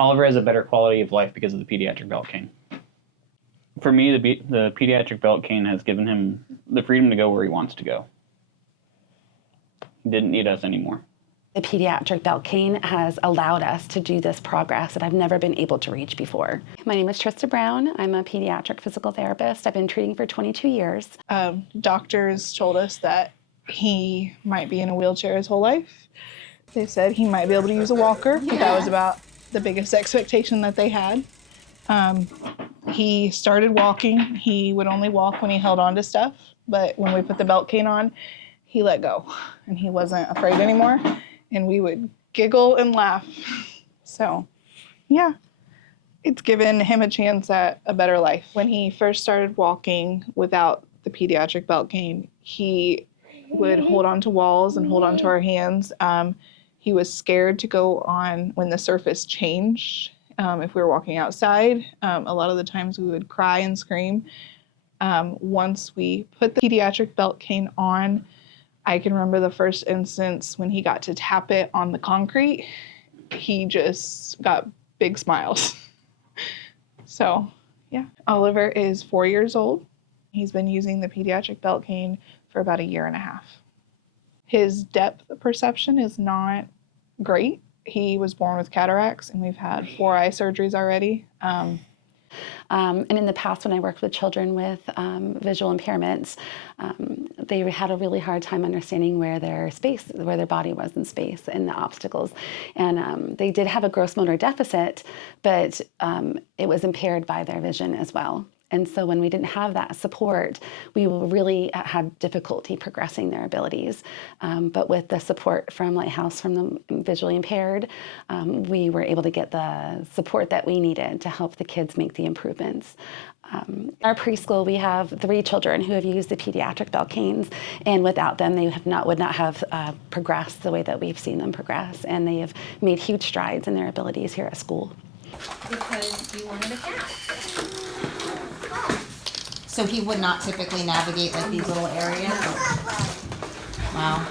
Oliver has a better quality of life because of the pediatric belt cane. For me, the pediatric belt cane has given him the freedom to go where he wants to go. He didn't need us anymore. The pediatric belt cane has allowed us to do this progress that I've never been able to reach before. My name is Trista Brown. I'm a pediatric physical therapist. I've been treating for 22 years. Doctors told us that he might be in a wheelchair his whole life. They said he might be able to use a walker, but that was about the biggest expectation that they had. He started walking. He would only walk when he held on to stuff, but when we put the belt cane on, he let go, and he wasn't afraid anymore, and we would giggle and laugh. So, yeah, it's given him a chance at a better life. When he first started walking without the pediatric belt cane, he would hold on to walls and hold on to our hands. He was scared to go on when the surface changed. If we were walking outside, a lot of the times we would cry and scream. Once we put the pediatric belt cane on, I can remember the first instance when he got to tap it on the concrete, he just got big smiles. So, yeah. Oliver is 4 years old. He's been using the pediatric belt cane for about 1.5 years. His depth perception is not great. He was born with cataracts, and we've had 4 eye surgeries already. And in the past, when I worked with children with visual impairments, they had a really hard time understanding where their body was in space and the obstacles. And they did have a gross motor deficit, but it was impaired by their vision as well. And so when we didn't have that support, we really had difficulty progressing their abilities. But with the support from Lighthouse, from the visually impaired, we were able to get the support that we needed to help the kids make the improvements. In our preschool, we have 3 children who have used the pediatric belt canes, and without them, they would not have progressed the way that we've seen them progress, and they have made huge strides in their abilities here at school. Because you wanted a cat. So he would not typically navigate like these little areas? Wow.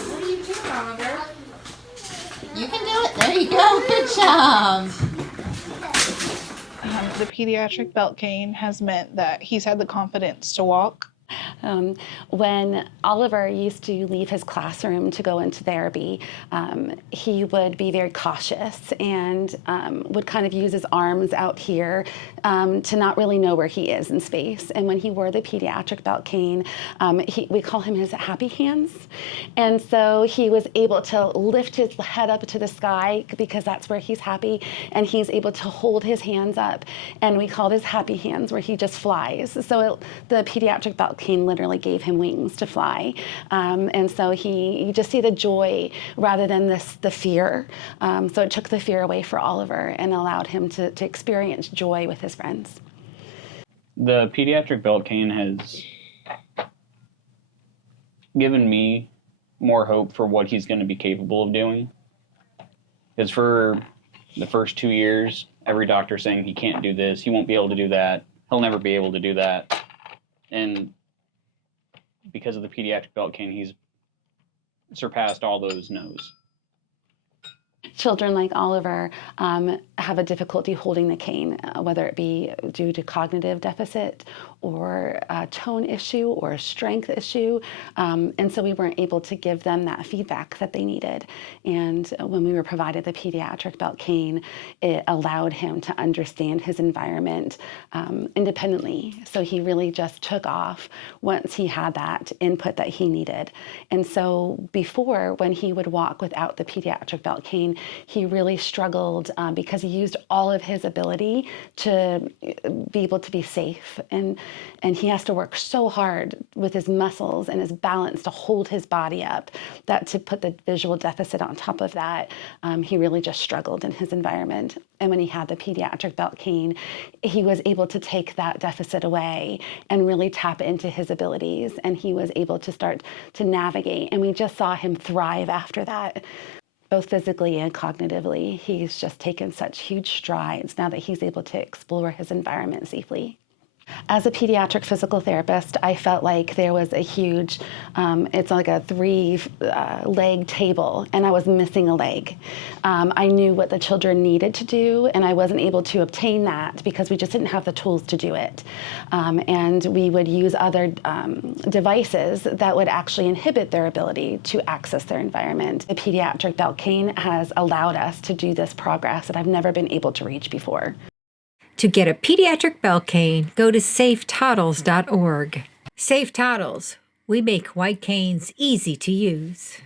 What are you doing, Oliver? You can do it. There you go. Good job. The pediatric belt cane has meant that he's had the confidence to walk. When Oliver used to leave his classroom to go into therapy, he would be very cautious and would kind of use his arms out here to not really know where he is in space. And when he wore the pediatric belt cane, we call him his happy hands. And so he was able to lift his head up to the sky because that's where he's happy, and he's able to hold his hands up. And we call this happy hands, where he just flies. So the pediatric belt cane literally gave him wings to fly. And so you just see the joy rather than the fear. So it took the fear away for Oliver and allowed him to experience joy with his friends. The pediatric belt cane has given me more hope for what he's going to be capable of doing. Because for the first 2 years, every doctor saying he can't do this, he won't be able to do that, he'll never be able to do that. And because of the pediatric belt cane, he's surpassed all those no's. Children like Oliver have a difficulty holding the cane, whether it be due to cognitive deficit or a tone issue or a strength issue. And so we weren't able to give them that feedback that they needed. And when we were provided the pediatric belt cane, it allowed him to understand his environment independently. So he really just took off once he had that input that he needed. And so before, when he would walk without the pediatric belt cane, he really struggled because he used all of his ability to be able to be safe. And he has to work so hard with his muscles and his balance to hold his body up, that to put the visual deficit on top of that, he really just struggled in his environment. And when he had the pediatric belt cane, he was able to take that deficit away and really tap into his abilities. And he was able to start to navigate. And we just saw him thrive after that. Both physically and cognitively, he's just taken such huge strides now that he's able to explore his environment safely. As a pediatric physical therapist, I felt like there was a huge, it's like a three-leg table, and I was missing a leg. I knew what the children needed to do, and I wasn't able to obtain that because we just didn't have the tools to do it. And we would use other devices that would actually inhibit their ability to access their environment. The Pediatric Belt Cane has allowed us to do this progress that I've never been able to reach before. To get a pediatric belt cane, go to safetoddles.org. Safe Toddles. We make white canes easy to use.